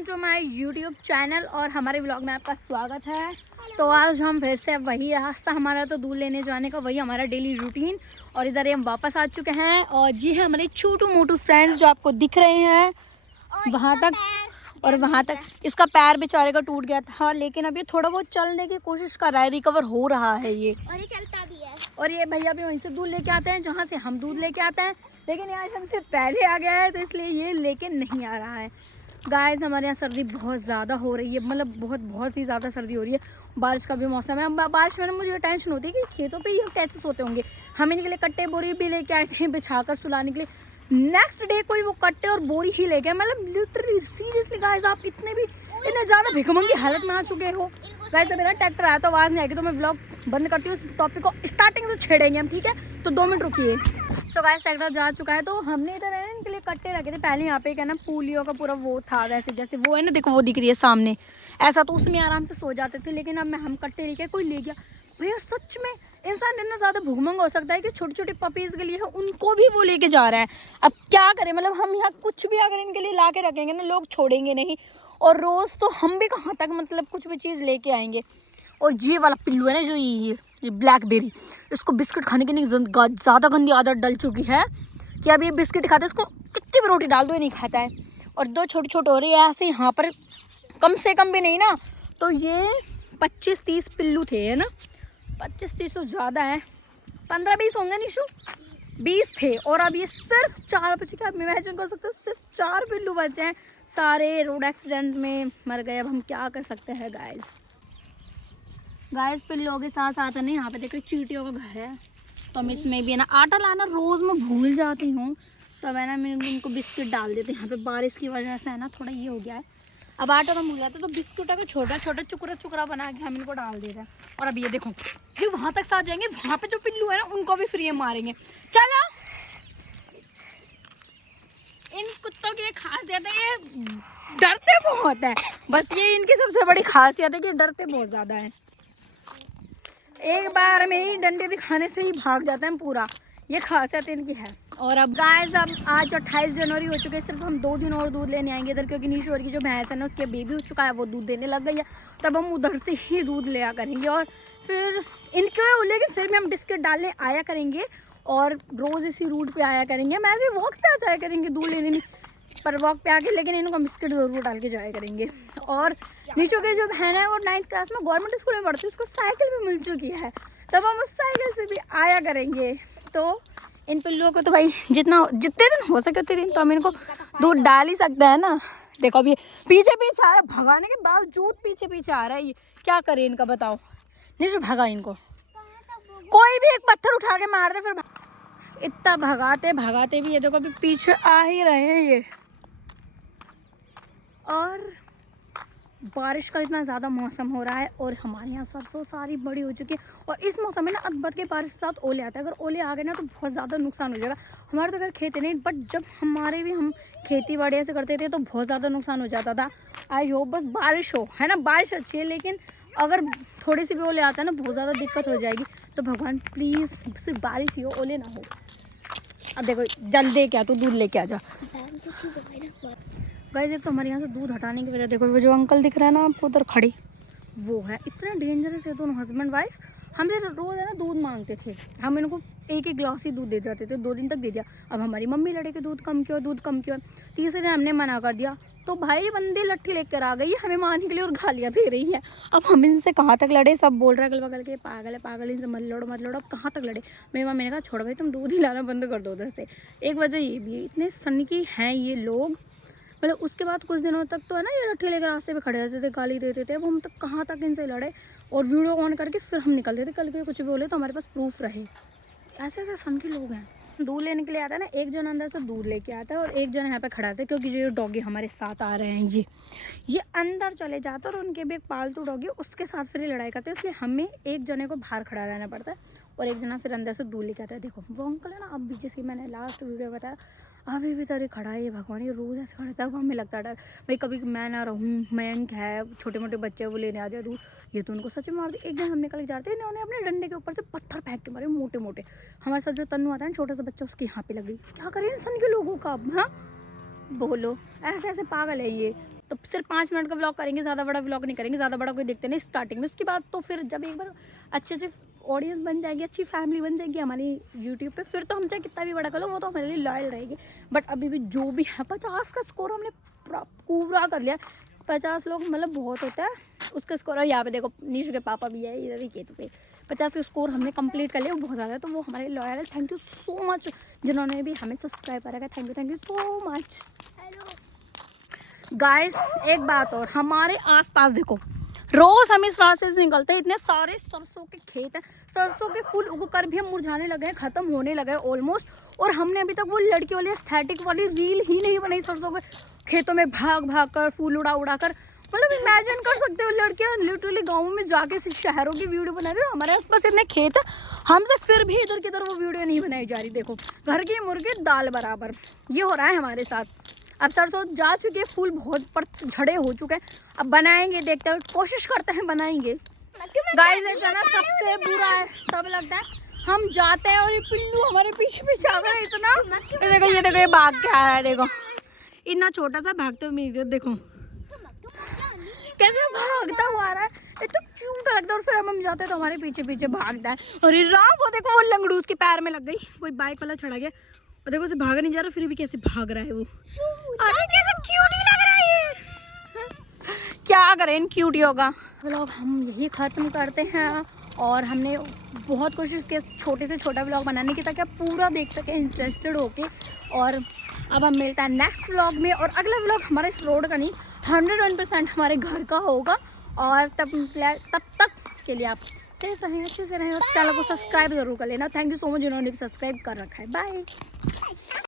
Welcome to my YouTube channel और हमारे vlog में आपका स्वागत है। तो आज हम फिर से वही रास्ता हमारा तो दूध लेने जाने का वही हमारा डेली रूटीन और इधर हम वापस आ चुके हैं और ये है हमारे छोटू मोटू फ्रेंड्स जो आपको दिख रहे हैं वहाँ तक। और वहाँ तक इसका पैर बेचारे का टूट गया था, लेकिन अब ये थोड़ा बहुत चलने की कोशिश कर रहा है, रिकवर हो रहा है ये और ये चलता भी है। और ये भैया भी वहीं से दूध लेके आते हैं जहाँ से हम दूध लेके आते हैं, लेकिन आज हमसे पहले आ गया है तो इसलिए ये लेके नहीं आ रहा है। गाइस हमारे यहाँ सर्दी बहुत ज़्यादा हो रही है, मतलब बहुत ही ज़्यादा सर्दी हो रही है। बारिश का भी मौसम है। बारिश में मुझे टेंशन होती है कि खेतों पे ये कैसे सोते होंगे। हम इनके लिए कट्टे बोरी भी लेके आए थे बिछा कर सुलाने के लिए। नेक्स्ट डे कोई वो कट्टे और बोरी ही ले गए। मतलब लिटरली सीरियसली गाइस आप इतने ज़्यादा भिखमंगी हालत में आ चुके हो। गाइस मेरा ट्रैक्टर आया तो आवाज़ नहीं आएगी तो मैं व्लॉग बंद करती हूँ। इस टॉपिक को स्टार्टिंग से छेड़ेंगे हम, ठीक है? तो 2 मिनट रुकिए। सो गाइस ट्रैक्टर जा चुका है तो हमने इधर है ना इनके लिए कट्टे रखे थे। पहले यहाँ पे क्या ना पूलियों का पूरा वो था, वैसे जैसे वो है ना, देखो वो दिख रही है सामने, ऐसा तो उसमें आराम से सो जाते थे। लेकिन अब हम कट्टे लेके कोई ले गया। भैया सच में इंसान इतना ज़्यादा भूखमंग हो सकता है कि छोटे छोटे पपीज़ के लिए है उनको भी वो लेके जा रहा है। अब क्या करें, मतलब हम यहाँ कुछ भी अगर इनके लिए ला के रखेंगे ना लोग छोड़ेंगे नहीं। और रोज़ तो हम भी कहाँ तक मतलब कुछ भी चीज़ लेके आएंगे। और ये वाला पिल्लू है ना जो ये ब्लैकबेरी, इसको बिस्किट खाने की नहीं ज़्यादा गंदी आदत डल चुकी है कि अब ये बिस्किट खाता है, इसको कितनी भी रोटी डाल दो ये नहीं खाता है। और 2 छोटे छोटे हो रही है ऐसे यहाँ पर, कम से कम भी नहीं ना तो ये 25-30 पिल्लू थे, है ना? 25-30 तो ज़्यादा है, 15-20 होंगे निशु, 20 थे। और अब ये सिर्फ 4 बचे। क्या आप इमेजिन कर सकते हो, सिर्फ 4 पिल्लू बचे हैं, सारे रोड एक्सीडेंट में मर गए। अब हम क्या कर सकते हैं गाइस पिल्लों के साथ साथ है ना यहाँ पे देखो चींटियों का घर है। तो हम इसमें भी है ना आटा लाना रोज़ मैं भूल जाती हूँ, तो है ना मैं इनको बिस्किट डाल देते हैं। यहाँ पे बारिश की वजह से है ना थोड़ा ये हो गया है, अब आटा तो भूल जाते तो बिस्कुट का छोटा छोटा चुकरा बना के हम इनको डाल देते हैं। और अब ये देखो फिर वहाँ तक साथ जाएंगे, वहाँ पे जो पिल्लू है ना उनको भी फ्री मारेंगे। चलो इन कुत्तों की एक खासियत है ये डरते बहुत है, बस ये इनकी सबसे बड़ी खासियत है कि डरते बहुत ज़्यादा है। एक बार में ही डंडे दिखाने से ही भाग जाते हैं पूरा, ये खासियत इनकी है। और अब गाइस अब आज 28 जनवरी हो चुके हैं, सिर्फ हम 2 दिन और दूध लेने आएंगे इधर, क्योंकि नीशोर की जो भैंस है ना उसके बेबी हो चुका है, वो दूध देने लग गई है। तब हम उधर से ही दूध लिया करेंगे और फिर इनके, लेकिन फिर भी हम बिस्किट डालने आया करेंगे और रोज़ इसी रूट पे आया करेंगे। हम ऐसे वॉक पे आ जाया करेंगे दूध लेने में, पर वॉक पे आके लेकिन इनको बिस्किट ज़रूर डाल के जाया करेंगे। और नीचों के जो बहन है वो 9th क्लास में गवर्नमेंट स्कूल में पढ़ती है, उसको साइकिल भी मिल चुकी है, तब हम उस साइकिल से भी आया करेंगे। तो इन पिल्लुओं को तो भाई जितने दिन हो सके उतने दिन तो हम इनको दूध डाल ही सकते हैं ना। देखो अभी पीछे आ रहा है, भगाने के बावजूद पीछे आ रहा है। ये क्या करे इनका बताओ, नहीं भगा इनको, कोई भी एक पत्थर उठा के मार दे फिर इतना भगाते भी ये देखो अभी पीछे आ ही रहे हैं ये। और बारिश का इतना ज़्यादा मौसम हो रहा है और हमारे यहाँ सरसों सारी बड़ी हो चुकी है। और इस मौसम में ना अदबद के बारिश के साथ ओले आते हैं, अगर ओले आ गए ना तो बहुत ज़्यादा नुकसान हो जाएगा। हमारे तो अगर खेती नहीं, बट जब हम खेती बाड़ी ऐसे करते थे तो बहुत ज़्यादा नुकसान हो जाता था। आई होप बस बारिश हो, है ना, बारिश अच्छी है, लेकिन अगर थोड़ी सी भी ओले आता है ना बहुत ज़्यादा दिक्कत हो जाएगी। तो भगवान प्लीज़ सिर्फ बारिश ही हो, ओले ना हो। अब देखो जल्दी क्या तू दूध लेके आ जा। गाइस एक तो हमारे यहाँ से दूध हटाने की वजह देखो वो जो अंकल दिख रहा है ना आपको उधर खड़े, वो है इतना डेंजरस है। दोनों हस्बैंड वाइफ हमसे रोज़ है ना दूध मांगते थे, हम इनको एक गिलास ही दूध दे जाते थे, 2 दिन तक दे दिया। अब हमारी मम्मी लड़े कि दूध कम क्यों। तीसरे दिन हमने मना कर दिया तो भाई बंदी लट्ठी लेकर आ गई हमें मारने के लिए और गालियाँ दे रही है। अब हम इनसे कहाँ तक लड़े, सब बोल रहे अगल बगल के पागल इनसे मत लड़ो। अब कहाँ तक लड़े। मेरी मम्मी ने कहा छोड़ भाई तुम दूध ही लाना बंद कर दो उधर से। एक वजह ये भी है, इतने सनकी हैं ये लोग। मतलब उसके बाद कुछ दिनों तक तो है ना ये लट्ठी लेकर रास्ते पे खड़े रहते थे, गाली देते थे। अब हम तक कहाँ तक इनसे लड़े और वीडियो ऑन करके फिर हम निकलते थे, कल के कुछ भी बोले तो हमारे पास प्रूफ रहे। ऐसे सन के लोग हैं। दूध लेने के लिए आता है ना, एक जन अंदर से दूध लेके आता है और एक जन यहाँ पे खड़ा था, क्योंकि जो डॉगी हमारे साथ आ रहे हैं ये अंदर चले जाते हैं और उनके भी एक पालतू डॉगी उसके साथ फिर लड़ाई करते हैं, इसलिए हमें एक जने को बाहर खड़ा रहना पड़ता है और एक जना फिर अंदर से दूध लेके आता है। देखो वो अंकल है ना, अब भी जिसकी मैंने लास्ट वीडियो बताया अभी भी तरह खड़ा है। ये भगवान ये रोज़ ऐसे खड़ा था, अब हमें लगता है डर भाई कभी मैं ना रहूँ, मयंक है, छोटे मोटे बच्चे वो लेने आ जाए दूध, ये तो उनको सच में मार दे। एक दिन हम निकल जाते हैं, इन्होंने अपने डंडे के ऊपर से पत्थर फेंक के मारे मोटे। हमारे साथ जो तन्नू आता है छोटा सा बच्चा, उसके यहाँ पे लग गई। क्या करें इंसान के लोगों का अब, हाँ बोलो, ऐसे पागल है ये। तो सिर्फ 5 मिनट का व्लॉग करेंगे, ज़्यादा बड़ा व्लॉग नहीं करेंगे, ज़्यादा बड़ा कोई देखते नहीं स्टार्टिंग में। उसके बाद तो फिर जब एक बार अच्छे ऑडियंस बन जाएगी, अच्छी फैमिली बन जाएगी हमारी यूट्यूब पे, फिर तो हम चाहे कितना भी बड़ा कर लो वो तो हमारे लिए लॉयल रहेगी। बट अभी भी जो भी है 50 का स्कोर हमने पूरा कर लिया। 50 लोग मतलब बहुत होता है उसका स्कोर। और यहाँ पे देखो नीशू के पापा भी है इधर ही केतु पे। 50 का स्कोर हमने कंप्लीट कर लिया, वो बहुत ज़्यादा है, तो वो हमारे लॉयल है। थैंक यू सो मच जिन्होंने भी हमें सब्सक्राइब करा। Thank you so much. Guys एक बात और, हमारे आसपास देखो रोज़ हम इस रास्ते से निकलते हैं, इतने सारे सरसों के खेत हैं, सरसों के फूल उग कर भी हम मुरझाने लगे हैं, ख़त्म होने लगे हैं ऑलमोस्ट। और हमने अभी तक वो लड़की वाली एस्थेटिक वाली रील ही नहीं बनाई सरसों के खेतों में भाग भाग कर, फूल उड़ा कर। मतलब इमेजिन कर सकते हो लड़कियाँ लिटरली गाँव में जाके शहरों की वीडियो बना रही है। हमारे आसपास इतने खेत है, हमसे फिर भी इधर किधर वो वीडियो नहीं बनाई जा रही। देखो घर की मुर्गी दाल बराबर, ये हो रहा है हमारे साथ। अब सरसों जा चुके हैं, फूल बहुत पर झड़े हो चुके हैं, अब बनाएंगे, देखते हैं, कोशिश करते हैं बनाएंगे। गाइस ऐसा ना सबसे बुरा है तब लगता है हम जाते हैं और ये पिल्लू हमारे पीछे पीछे आ रहा है इतना। ये देखो ये भाग के आ रहा है, देखो इतना छोटा सा भागते हुए मेरी देखो कैसे भागता हुआ आ रहा है, इतना क्यूट लगता है। और फिर हम जाते हैं तो हमारे पीछे पीछे भागता है। और राम वो देखो वो लंगड़ू उसके पैर में लग गई, कोई बाइक वाला चढ़ा गया और देखो उसे भागा नहीं जा रहा, फिर भी कैसे भाग रहा है वो। अरे कैसे क्यूट ही लग रहा है ये, क्या करें इन क्यूटियों का। व्लॉग हम यही ख़त्म करते हैं। और हमने बहुत कोशिश की छोटे से छोटा व्लॉग बनाने की ताकि आप पूरा देख सकें इंटरेस्टेड होके। और अब हम मिलता है नेक्स्ट व्लॉग में। और अगला व्लॉग हमारे इस रोड का नहीं 101% हमारे घर का होगा। और तब तक के लिए आप सेफ रहें, अच्छे से रहें और चैनल को सब्सक्राइब जरूर कर लेना। थैंक यू सो मच जिन्होंने भी सब्सक्राइब कर रखा है। बाय।